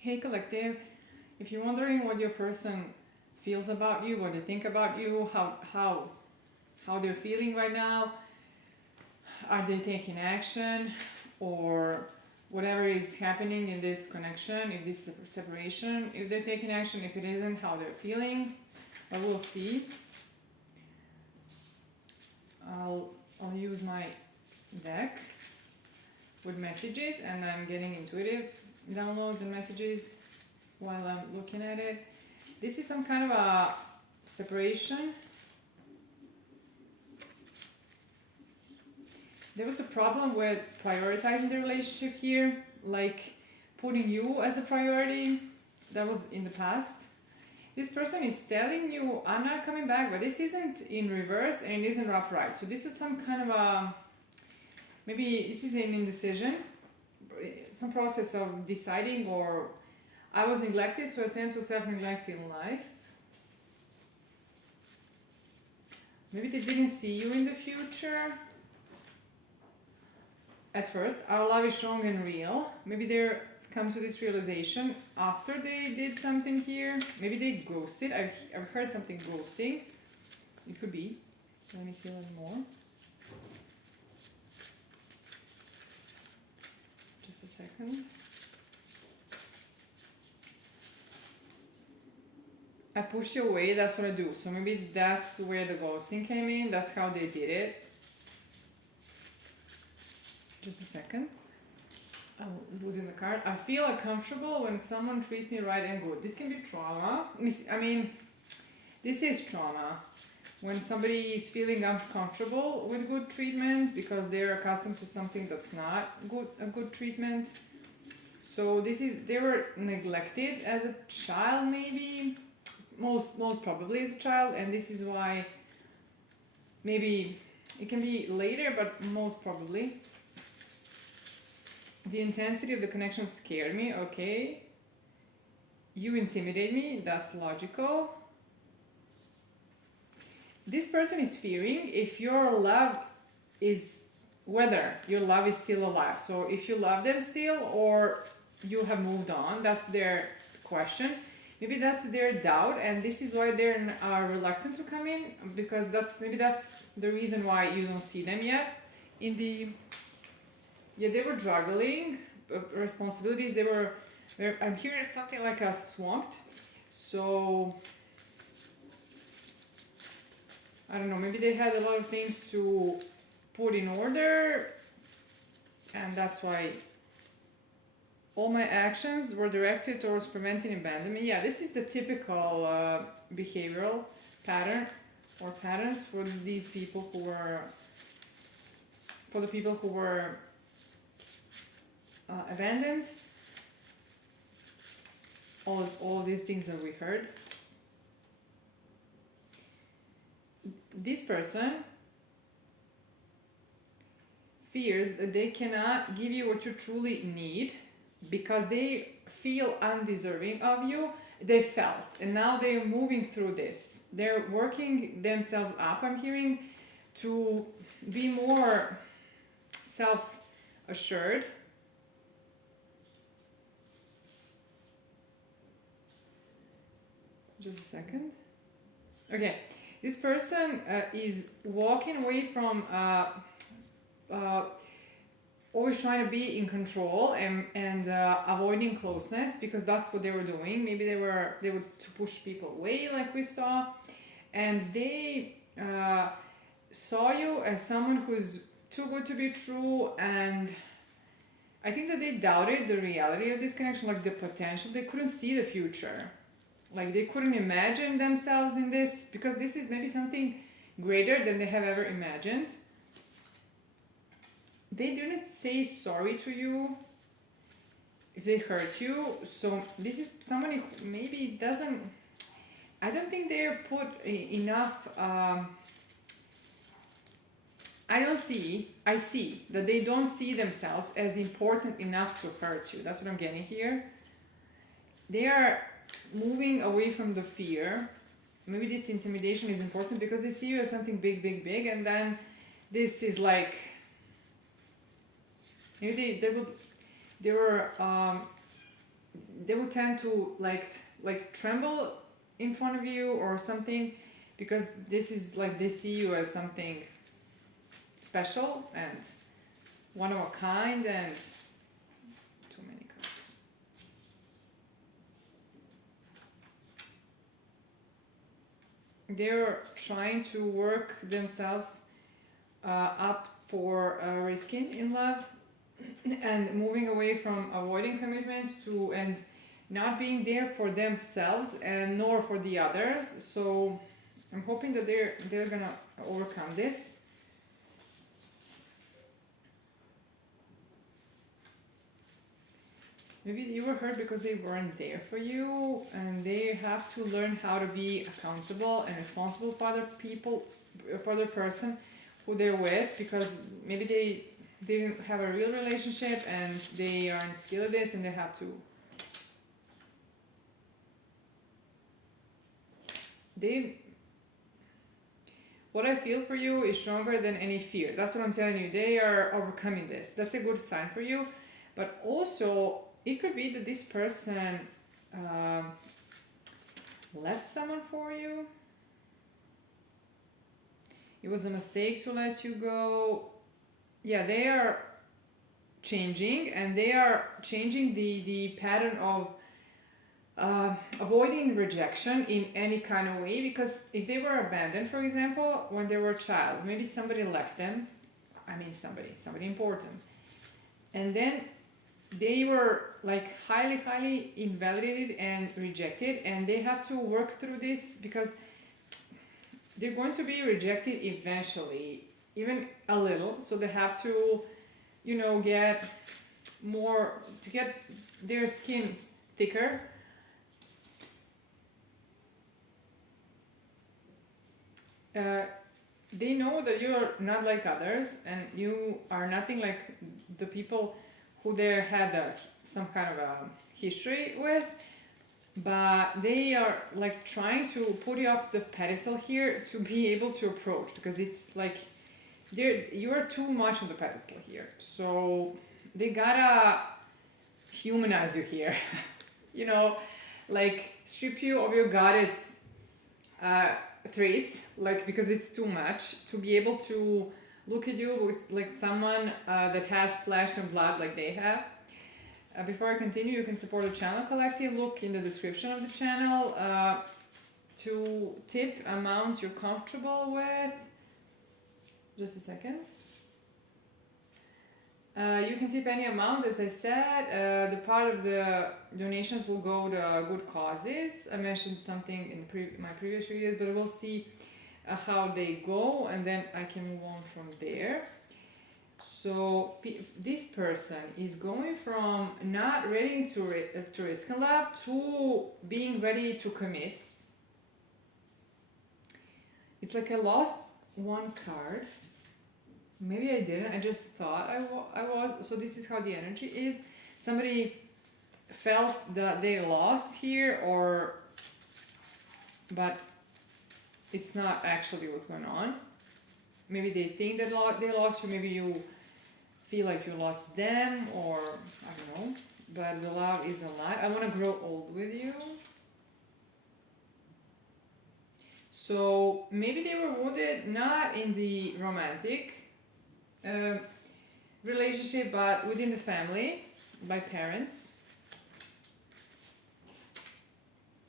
Hey collective, if you're wondering what your person feels about you, what they think about you, how they're feeling right now, are they taking action, or whatever is happening in this connection, if this separation, if they're taking action, if it isn't, how they're feeling, but we'll see. I'll use my deck with messages, and I'm getting intuitive downloads and messages while I'm looking at it. This is some kind of a separation. There was a problem with prioritizing the relationship here, like putting you as a priority. That was in the past. This person is telling you, I'm not coming back, but this isn't in reverse and it isn't upright. So this is some kind of a, maybe this is an indecision, some process of deciding, or I was neglected, so I tend to self-neglect in life. Maybe they didn't see you in the future at first. Our love is strong and real. Maybe they're come to this realization after they did something here. Maybe they ghosted. I've heard something ghosting. It could be. Let me see a little more. Just a second. I push you away, that's what I do. So maybe that's where the ghosting came in. That's how they did it. Just a second. I'm losing the card. I feel uncomfortable when someone treats me right and good. This can be trauma. I mean, this is trauma. When somebody is feeling uncomfortable with good treatment because they're accustomed to something that's not a good treatment. So they were neglected as a child, maybe. Most probably as a child, and this is why maybe it can be later, but most probably. The intensity of the connection scared me. Okay. You intimidate me. That's logical. This person is fearing if your love is, whether your love is still alive. So if you love them still or you have moved on, that's their question. Maybe that's their doubt, and this is why they're reluctant to come in, because that's the reason why you don't see them yet. They were juggling responsibilities. I'm hearing something like a swamped. So I don't know. Maybe they had a lot of things to put in order, and that's why all my actions were directed towards preventing abandonment. Yeah, this is the typical behavioral pattern or patterns for these people who were, for the people who were abandoned. All these things that we heard. This person fears that they cannot give you what you truly need, because they feel undeserving of you. They felt, and now they're moving through this. They're working themselves up, I'm hearing, to be more self-assured. Just a second. Okay, this person is walking away from always trying to be in control and avoiding closeness, because that's what they were doing. Maybe they would to push people away, like we saw, and they saw you as someone who's too good to be true, and I think that they doubted the reality of this connection, like the potential. They couldn't see the future, like they couldn't imagine themselves in this, because this is maybe something greater than they have ever imagined. They didn't say sorry to you if they hurt you. So this is somebody who maybe doesn't, I don't think they're put enough, I see that they don't see themselves as important enough to hurt you. That's what I'm getting here. They are moving away from the fear. Maybe this intimidation is important because they see you as something big, big, big, and then this is like, maybe they were they would tend to like tremble in front of you or something, because this is like they see you as something special and one of a kind, and too many cards. They're trying to work themselves up for risking in love and moving away from avoiding commitment to and not being there for themselves and nor for the others. So I'm hoping that they're gonna overcome this. Maybe you were hurt because they weren't there for you, and they have to learn how to be accountable and responsible for other people, for the person who they're with, because maybe they didn't have a real relationship and they aren't skilled at this, and they have to. What I feel for you is stronger than any fear. That's what I'm telling you. They are overcoming this. That's a good sign for you. But also, it could be that this person let someone for you. It was a mistake to let you go. Yeah, they are changing, and they are changing the pattern of avoiding rejection in any kind of way, because if they were abandoned, for example, when they were a child, maybe somebody left them, somebody important, and then they were like highly invalidated and rejected, and they have to work through this because they're going to be rejected eventually, even a little, so they have to, get more, to get their skin thicker. They know that you're not like others, and you are nothing like the people who they had some kind of a history with, but they are like trying to put you off the pedestal here to be able to approach, because it's like you're too much on the pedestal here, so they gotta humanize you here. Like strip you of your goddess traits, like, because it's too much to be able to look at you with like someone that has flesh and blood like they have. Before I continue, you can support the channel collective. Look in the description of the channel to tip amount you're comfortable with. Just a second. You can tip any amount, as I said. The part of the donations will go to good causes. I mentioned something in my previous videos, but we'll see how they go, and then I can move on from there. So this person is going from not ready to risk in love to being ready to commit. It's like I lost one card. Maybe I didn't. I just thought I was. So this is how the energy is. Somebody felt that they lost here, but it's not actually what's going on. Maybe they think that they lost you. Maybe you feel like you lost them, or I don't know. But the love is alive. I want to grow old with you. So maybe they were wounded not in the romantic relationship, but within the family, by parents.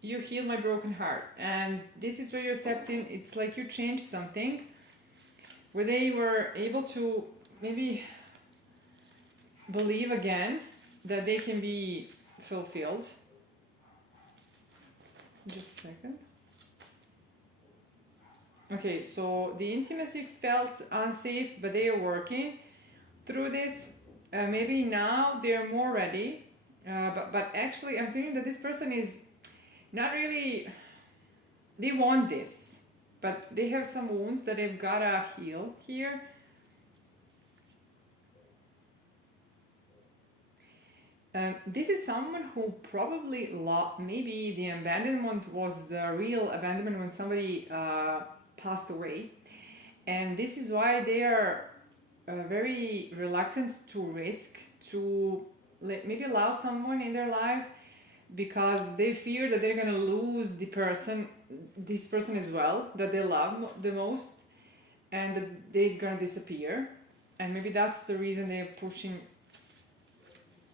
You healed my broken heart, and this is where you stepped in. It's like you changed something, where they were able to maybe believe again that they can be fulfilled. Just a second. Okay, so the intimacy felt unsafe, but they are working through this. Maybe now they're more ready, but actually I'm feeling that this person is not really, they want this, but they have some wounds that they've gotta heal here. This is someone who probably maybe the abandonment was the real abandonment when somebody passed away, and this is why they are very reluctant to risk, to maybe allow someone in their life because they fear that they're gonna lose this person as well, that they love the most, and that they're gonna disappear. And maybe that's the reason they're pushing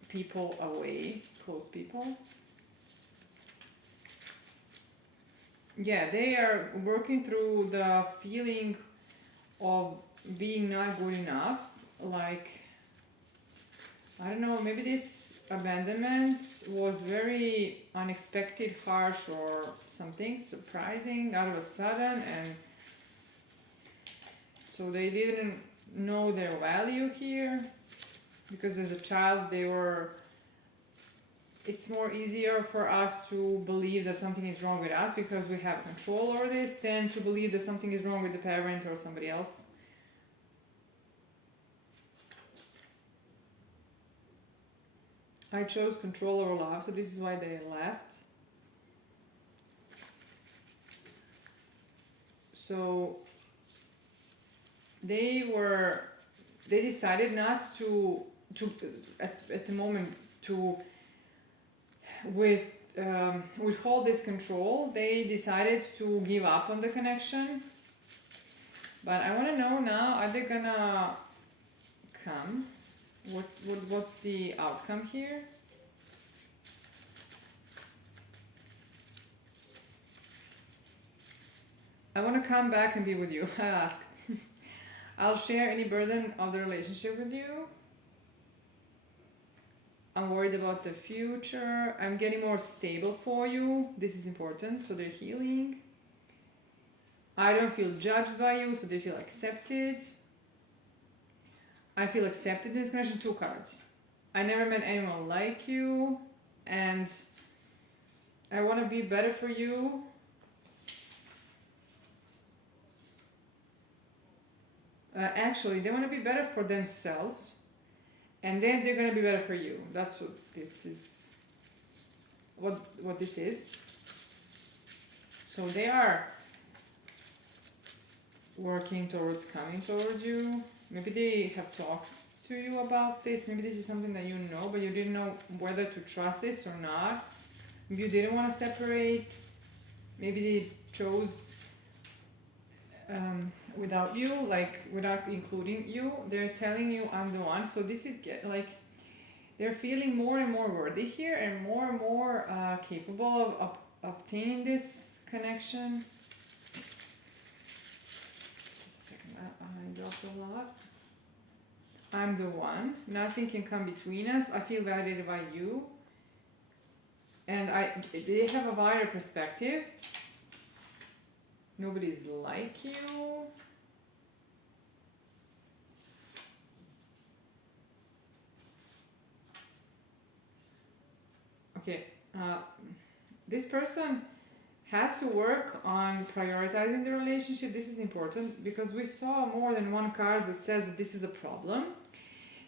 people away, close people. Yeah, they are working through the feeling of being not good enough. Like, I don't know, maybe this abandonment was very unexpected, harsh, or something surprising out of a sudden, and so they didn't know their value here, because as a child they were, it's more easier for us to believe that something is wrong with us because we have control over this than to believe that something is wrong with the parent or somebody else. I chose control over love, so this is why they left. So they decided not to at the moment to withhold this control. They decided to give up on the connection. But I want to know now, are they gonna come? What's the outcome here? I want to come back and be with you. I asked. I'll share any burden of the relationship with you. I'm worried about the future. I'm getting more stable for you. This is important, so they're healing. I don't feel judged by you, so they feel accepted. I feel accepted in this connection, 2 cards. I never met anyone like you, and I want to be better for you. Actually, they want to be better for themselves, and then they're going to be better for you. That's what this is. What this is. So they are working towards coming towards you. Maybe they have talked to you about this. Maybe this is something that you know, but you didn't know whether to trust this or not. Maybe you didn't want to separate. Maybe they chose without you, like without including you. They're telling you, I'm the one. So this is like they're feeling more and more worthy here and more capable of obtaining this connection. Just a second, I dropped a lot. I'm the one. Nothing can come between us. I feel validated by you. And they have a wider perspective. Nobody's like you. Okay, this person has to work on prioritizing the relationship. This is important because we saw more than one card that says that this is a problem.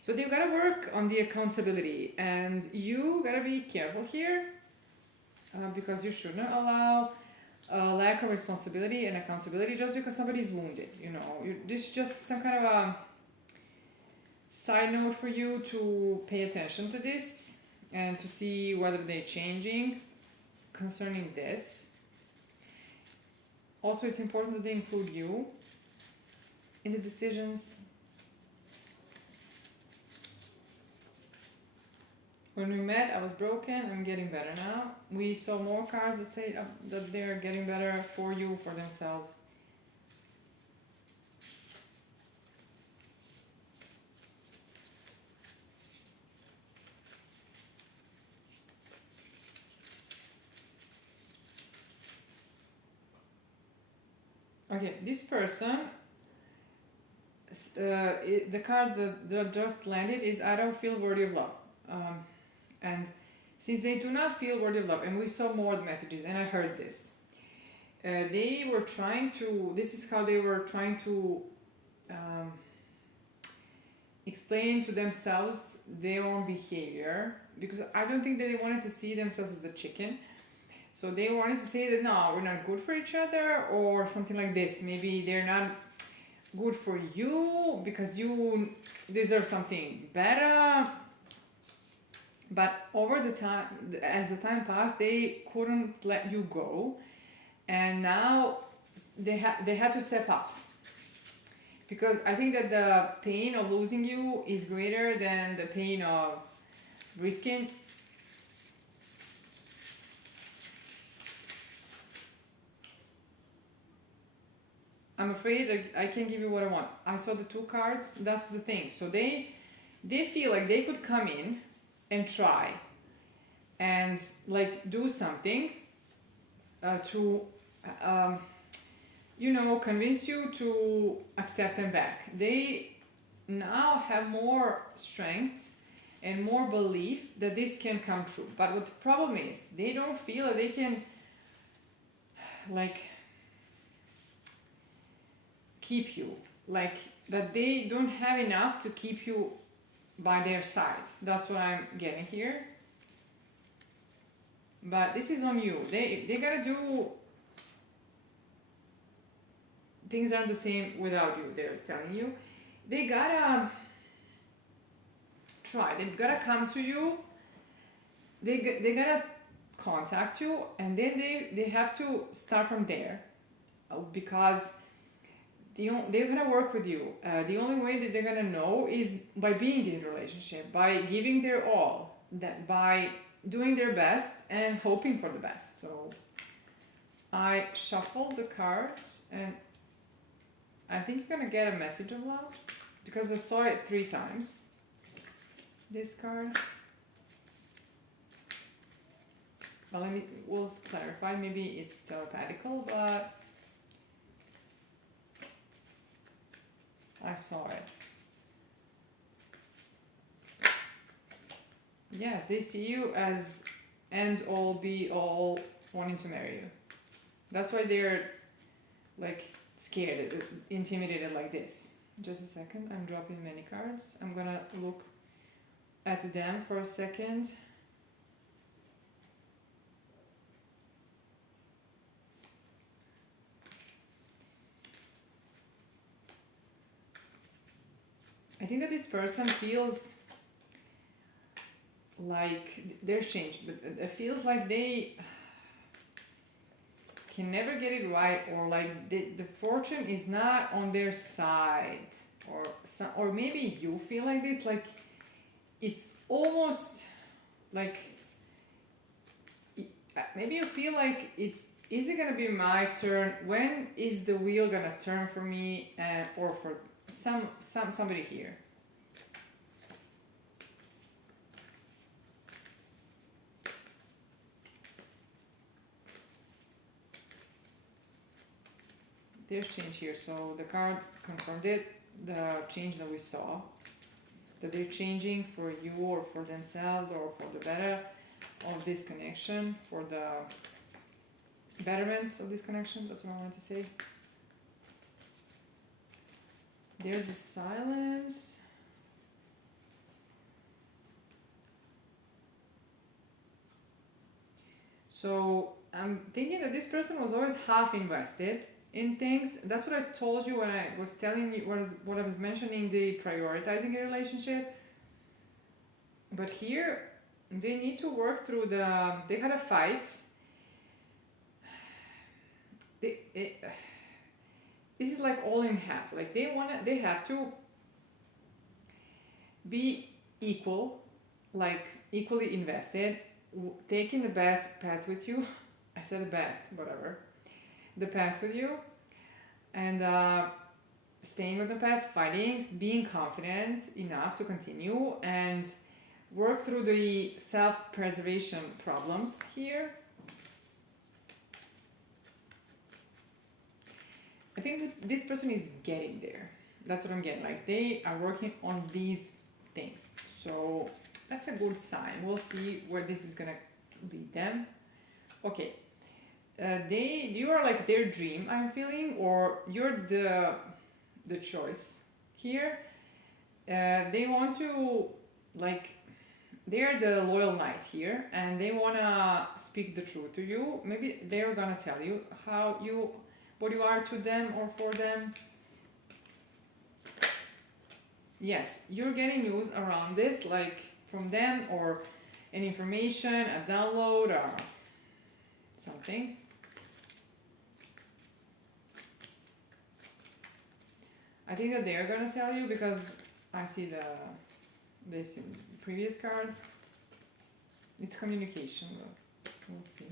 So they've got to work on the accountability, and you got to be careful here because you should not allow a lack of responsibility and accountability just because somebody is wounded. You know, this is just some kind of a side note for you to pay attention to this and to see whether they're changing concerning this. Also, it's important that they include you in the decisions. When we met, I was broken. I'm getting better now. We saw more cards that say that they're getting better for you, for themselves. Okay, this person, the card that just landed is I don't feel worthy of love. And since they do not feel worthy of love, and we saw more messages, and I heard this, they were trying to, this is how they were trying to explain to themselves their own behavior, because I don't think that they wanted to see themselves as a chicken. So they wanted to say that no, we're not good for each other, or something like this. Maybe they're not good for you because you deserve something better. but over the time, as the time passed, they couldn't let you go, and now they had to step up, because I think that the pain of losing you is greater than the pain of risking. I'm afraid I can't give you what I want. I saw the two cards. That's the thing. So they feel like they could come in and try and like do something to convince you to accept them back. They now have more strength and more belief that this can come true. But what the problem is, they don't feel that they can like keep you, like that they don't have enough to keep you by their side. That's what I'm getting here. But this is on you. They gotta do things aren't the same without you. They're telling you they gotta try. They've gotta come to you. They gotta contact you, and then they have to start from there, because they're gonna work with you. The only way that they're gonna know is by being in a relationship, by giving their all, that by doing their best and hoping for the best. So I shuffled the cards, and I think you're gonna get a message of love, because I saw it 3 times. This card. Well, we'll clarify. Maybe it's telepathical, but I saw it. Yes, they see you as end all be all, wanting to marry you. That's why they're like scared, intimidated like this. Just a second, I'm dropping many cards. I'm gonna look at them for a second. I think that this person feels like they're changed, but it feels like they can never get it right, or like the fortune is not on their side, or maybe you feel like this, like it's almost like maybe you feel like is it gonna be my turn? When is the wheel gonna turn for me, or for somebody here? There's change here, so the card confirmed it, the change that we saw, that they're changing for you or for themselves or for the better of this connection, for the betterment of this connection. That's what I wanted to say. There's a silence. So I'm thinking that this person was always half invested in things. That's what I told you when I was telling you what I was mentioning, the prioritizing a relationship. But here they need to work through they had a fight. This is like all in half. Like they have to be equal, like equally invested, taking the path with you. I said a bath, whatever. The path with you, and staying on the path, fighting, being confident enough to continue and work through the self-preservation problems here. I think that this person is getting there. That's what I'm getting. Like they are working on these things. So that's a good sign. We'll see where this is gonna lead them. Okay. You are like their dream, I'm feeling, or you're the choice here. They want to, like, they're the loyal knight here, and they wanna speak the truth to you. Maybe they're gonna tell you what you are to them or for them. Yes, you're getting news around this, like from them, or an information, a download, or something. I think that they're gonna tell you because I see this in previous cards. It's communication though. We'll see.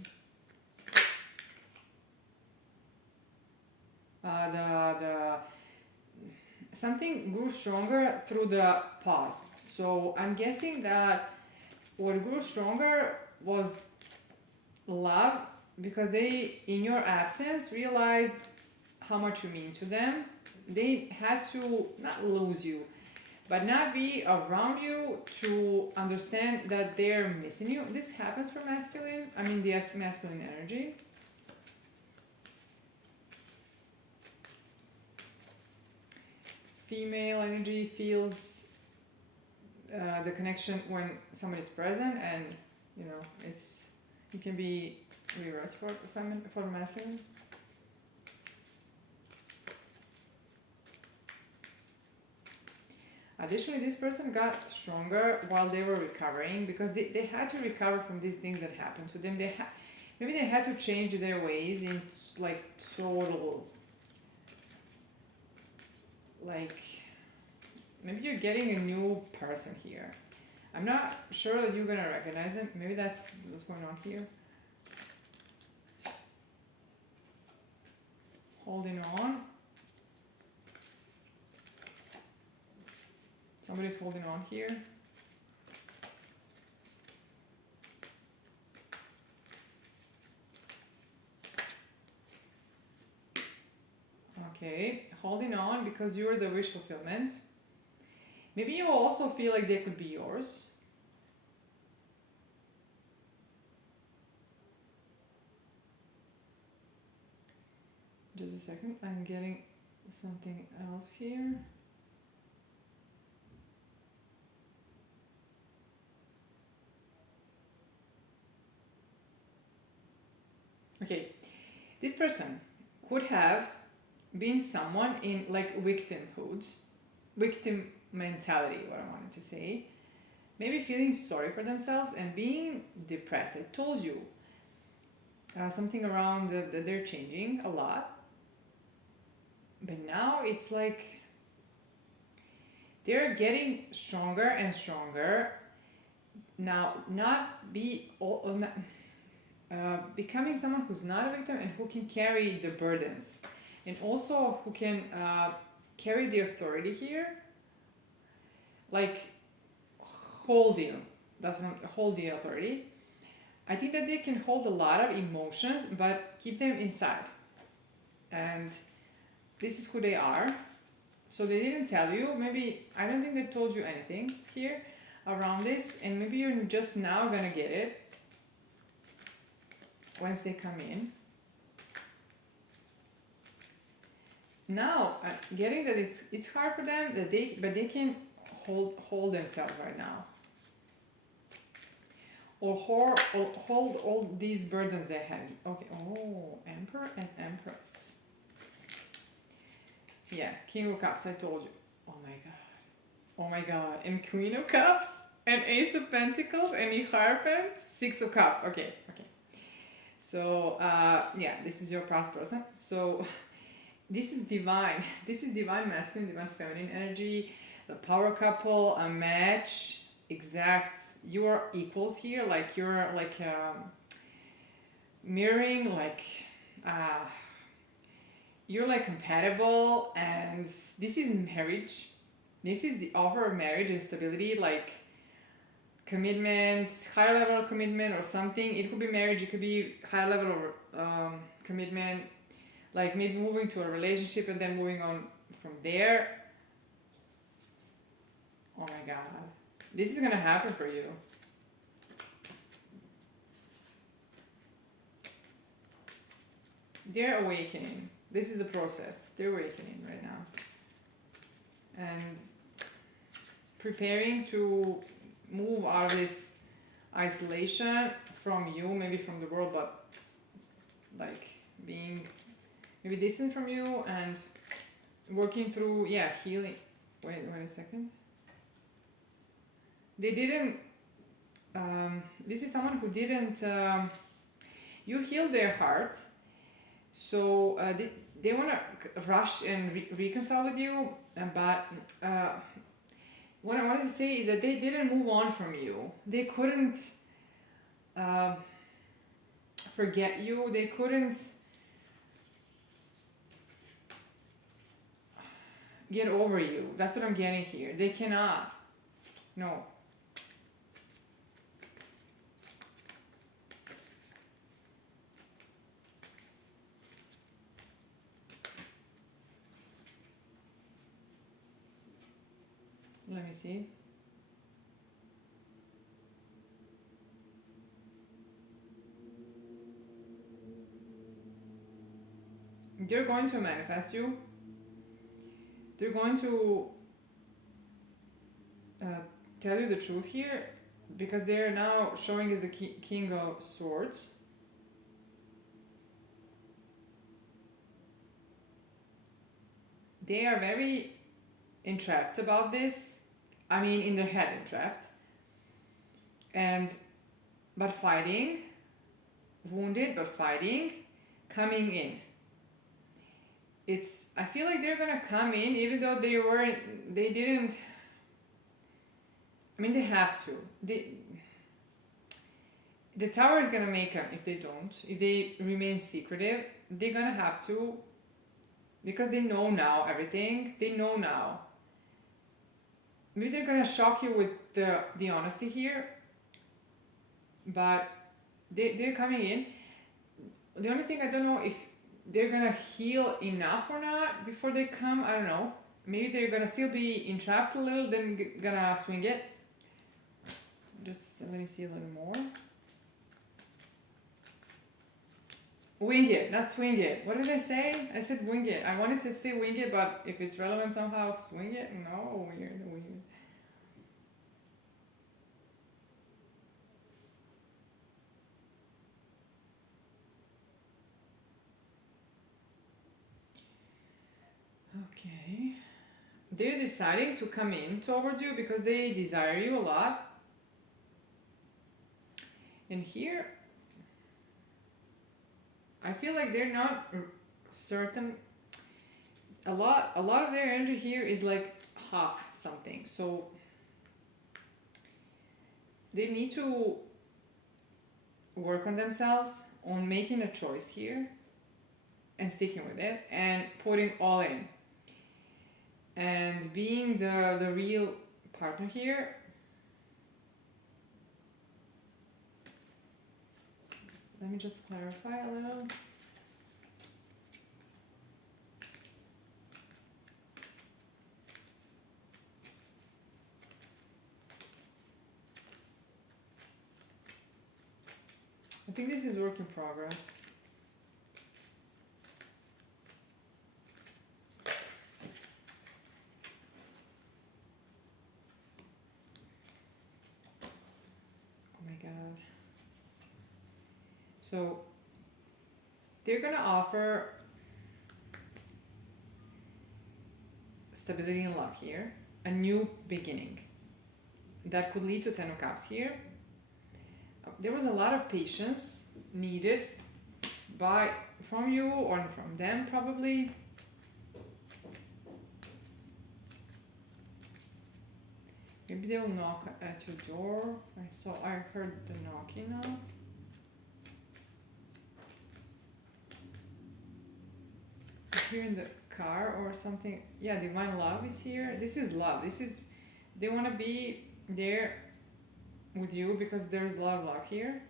The something grew stronger through the pause. So I'm guessing that what grew stronger was love, because they, in your absence, realized how much you mean to them. They had to not lose you, but not be around you to understand that they're missing you. This happens for masculine, I mean the masculine energy. Female energy feels the connection when somebody's present, and you know it can be reversed for masculine. Additionally, this person got stronger while they were recovering, because they had to recover from these things that happened to them. Maybe they had to change their ways in like total, like maybe you're getting a new person here. I'm not sure that you're gonna recognize them. Maybe that's what's going on here. Holding on. Somebody's holding on here. Okay, holding on because you're the wish fulfillment. Maybe you also feel like they could be yours. Just a second, I'm getting something else here. Okay, this person could have been someone in like victim mentality, what I wanted to say. Maybe feeling sorry for themselves and being depressed. I told you something around that they're changing a lot. But now it's like they're getting stronger and stronger. Now, becoming someone who's not a victim and who can carry the burdens, and also who can carry the authority here, like hold the authority. I think that they can hold a lot of emotions but keep them inside, and this is who they are. So they didn't tell you. Maybe I don't think they told you anything here around this, and maybe you're just now gonna get it once they come in. Now, getting that it's hard for them, but they can hold themselves right now, or hold all these burdens they have. Okay. Oh, Emperor and Empress. Yeah, King of Cups. I told you. Oh my God. And Queen of Cups and Ace of Pentacles and the Hierophant. Six of Cups. Okay. So yeah, this is your past person. So this is divine. This is divine masculine, divine feminine energy. The power couple, a match, exact. You are equals here. Like you're like mirroring. Like you're like compatible, and this is marriage. This is the offer of marriage and stability. Like commitment, higher level of commitment or something. It could be marriage, it could be higher level of commitment, like maybe moving to a relationship and then moving on from there. Oh my God, this is gonna happen for you. They're awakening. This is the process. They're awakening right now and preparing to move out of this isolation from you, maybe from the world, but like being maybe distant from you and working through healing. Wait a second. They didn't this is someone who didn't, you healed their heart, so they want to rush and reconcile with you, but what I wanted to say is that they didn't move on from you. They couldn't forget you. They couldn't get over you. That's what I'm getting here. They cannot. No. Let me see. They're going to manifest you. They're going to tell you the truth here, because they're now showing as the King of Swords. They are very entrapped about this. I mean, in their head entrapped. But fighting, wounded but fighting, coming in. I feel like they're gonna come in, even though they didn't. I mean, they have to. The tower is gonna make them if they don't. If they remain secretive, they're gonna have to, because they know now everything. They know now. Maybe they're gonna shock you with the honesty here, but they're coming in. The only thing I don't know if they're gonna heal enough or not before they come. I don't know. Maybe they're gonna still be entrapped a little, then gonna swing it. Just let me see a little more. Wing it, not swing it. What did I say? I said wing it. I wanted to say wing it, but if it's relevant somehow, swing it? No, weird. Okay. They're deciding to come in towards you because they desire you a lot. And here, I feel like they're not certain. A lot of their energy here is like half something. So they need to work on themselves, on making a choice here and sticking with it and putting all in and being the real partner here. Let me just clarify a little. I think this is work in progress. Oh my God. So they're gonna offer stability and love here, a new beginning that could lead to 10 of Cups here. There was a lot of patience needed from you or from them probably. Maybe they will knock at your door. I heard the knocking now. Here in the car or something. Yeah, divine love is here. This is love. They want to be there with you because there's a lot of love here.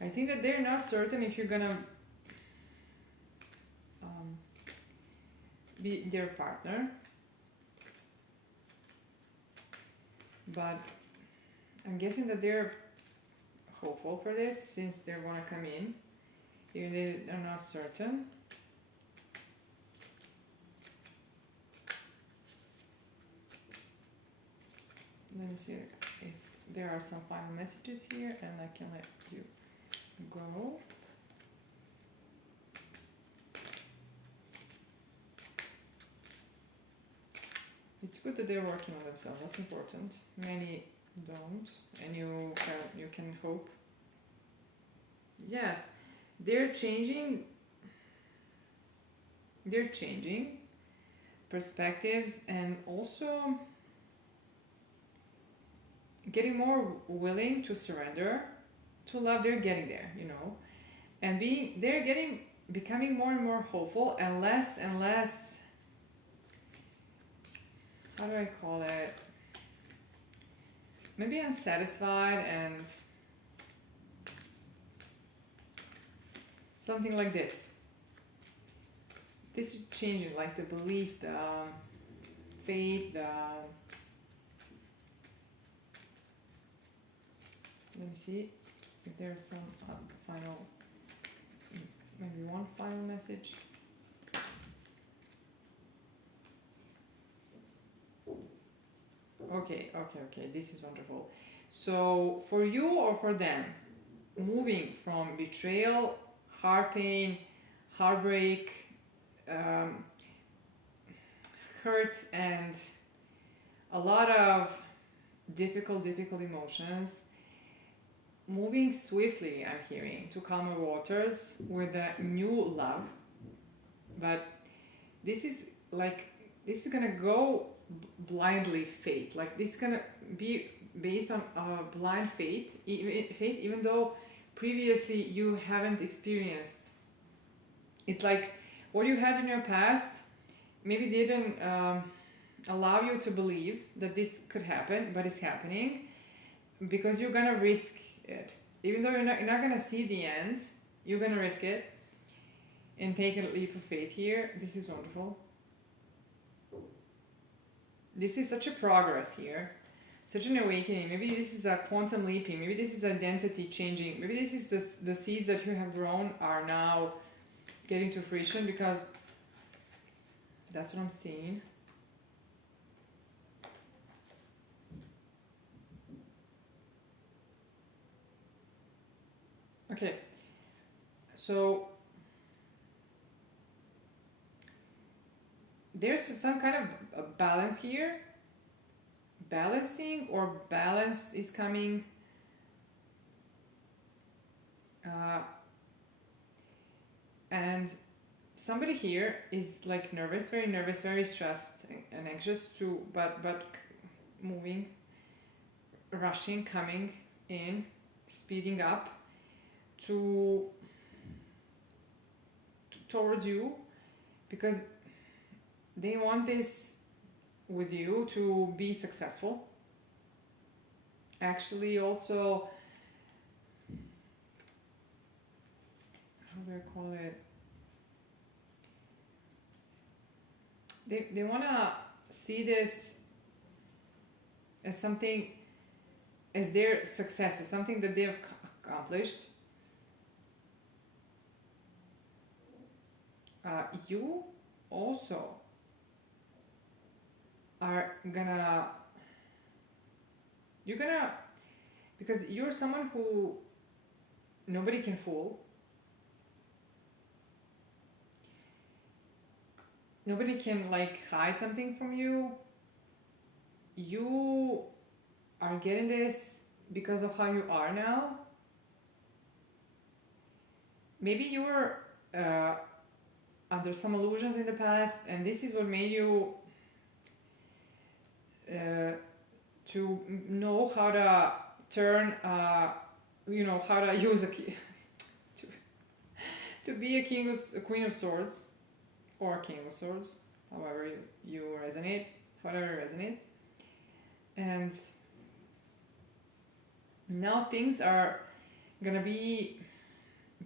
I think that they're not certain if you're gonna be their partner, but I'm guessing that they're hopeful for this since they want to come in, even if they're not certain. Let me see if there are some final messages here and I can let you go. It's good that they're working on themselves. That's important. Many don't, and you can hope. Yes, they're changing. They're changing perspectives and also getting more willing to surrender to love. They're getting there, and becoming more and more hopeful and less. How do I call it? Maybe unsatisfied and something like this. This is changing, like the belief, the faith, the. Let me see if there's some final, maybe one final message. Okay, this is wonderful. So, for you or for them, moving from betrayal, heart pain, heartbreak, hurt, and a lot of difficult emotions, moving swiftly, I'm hearing, to calmer waters with a new love. But this is gonna go blindly faith. Like, this is gonna be based on blind faith, even though previously you haven't experienced. It's like what you had in your past maybe didn't allow you to believe that this could happen, but it's happening because you're gonna risk it. Even though you're not gonna see the end, you're gonna risk it and take a leap of faith here. This is wonderful. This is such a progress here, such an awakening. Maybe this is a quantum leaping. Maybe this is identity changing. Maybe this is the seeds that you have grown are now getting to fruition, because that's what I'm seeing. Okay, so there's some kind of a balance here. Balancing or balance is coming. And somebody here is like nervous, very stressed and anxious to, but moving, rushing, coming in, speeding up towards you, because they want this with you to be successful. Actually, also, how do I call it? They want to see this as something, as their success, as something that they've accomplished. You also are gonna, because you're someone who nobody can fool. Nobody can like hide something from you. You are getting this because of how you are now. Maybe you were under some illusions in the past, and this is what made you to know how to turn, how to use a key to be a queen of swords, or king of swords, however you resonate, whatever resonates. And now things are gonna be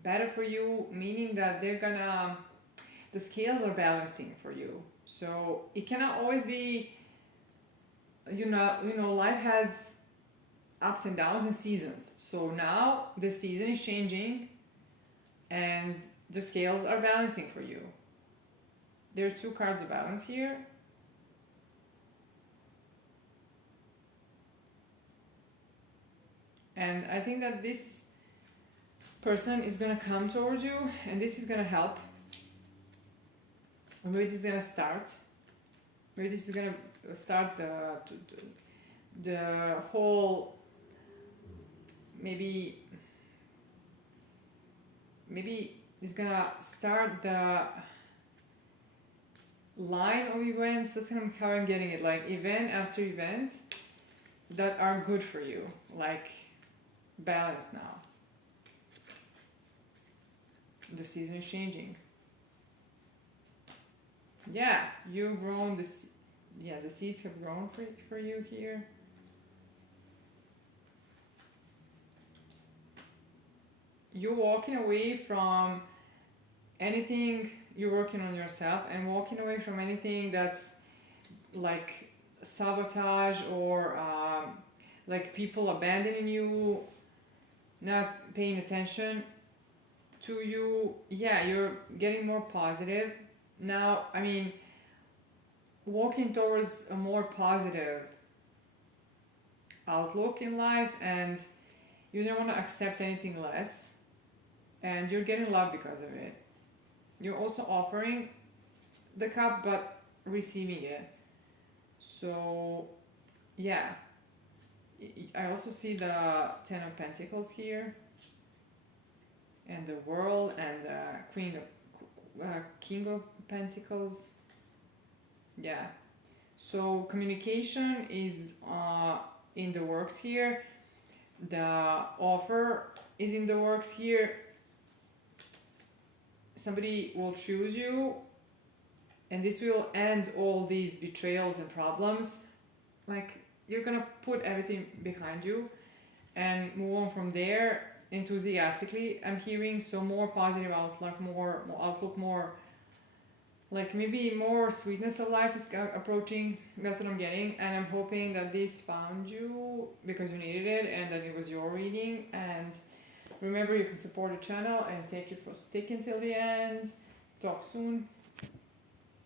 better for you, meaning that the scales are balancing for you. So it cannot always be, life has ups and downs and seasons. So now the season is changing and the scales are balancing for you. There are 2 cards of balance here. And I think that this person is going to come towards you, and this is going to help. Or maybe this is going to start. Maybe this is going to start the whole, maybe it's gonna start the line of events. That's kind of how I'm getting it, like event after event that are good for you, like balance now. The season is changing. Yeah, you've grown this. Yeah, the seeds have grown for you here. You're walking away from anything, you're working on yourself and walking away from anything that's like sabotage or like people abandoning you, not paying attention to you. Yeah, you're getting more positive now. I mean, walking towards a more positive outlook in life, and you don't want to accept anything less, and you're getting love because of it. You're also offering the cup but receiving it. So yeah, I also see the Ten of Pentacles here, and the World, and the King of Pentacles. Yeah, so communication is in the works here. The offer is in the works here. Somebody will choose you, and this will end all these betrayals and problems. Like, you're gonna put everything behind you and move on from there enthusiastically. I'm hearing so more positive outlook, more outlook, more like maybe more sweetness of life is approaching. That's what I'm getting, and I'm hoping that this found you because you needed it and that it was your reading. And remember, you can support the channel, and thank you for sticking till the end. Talk soon.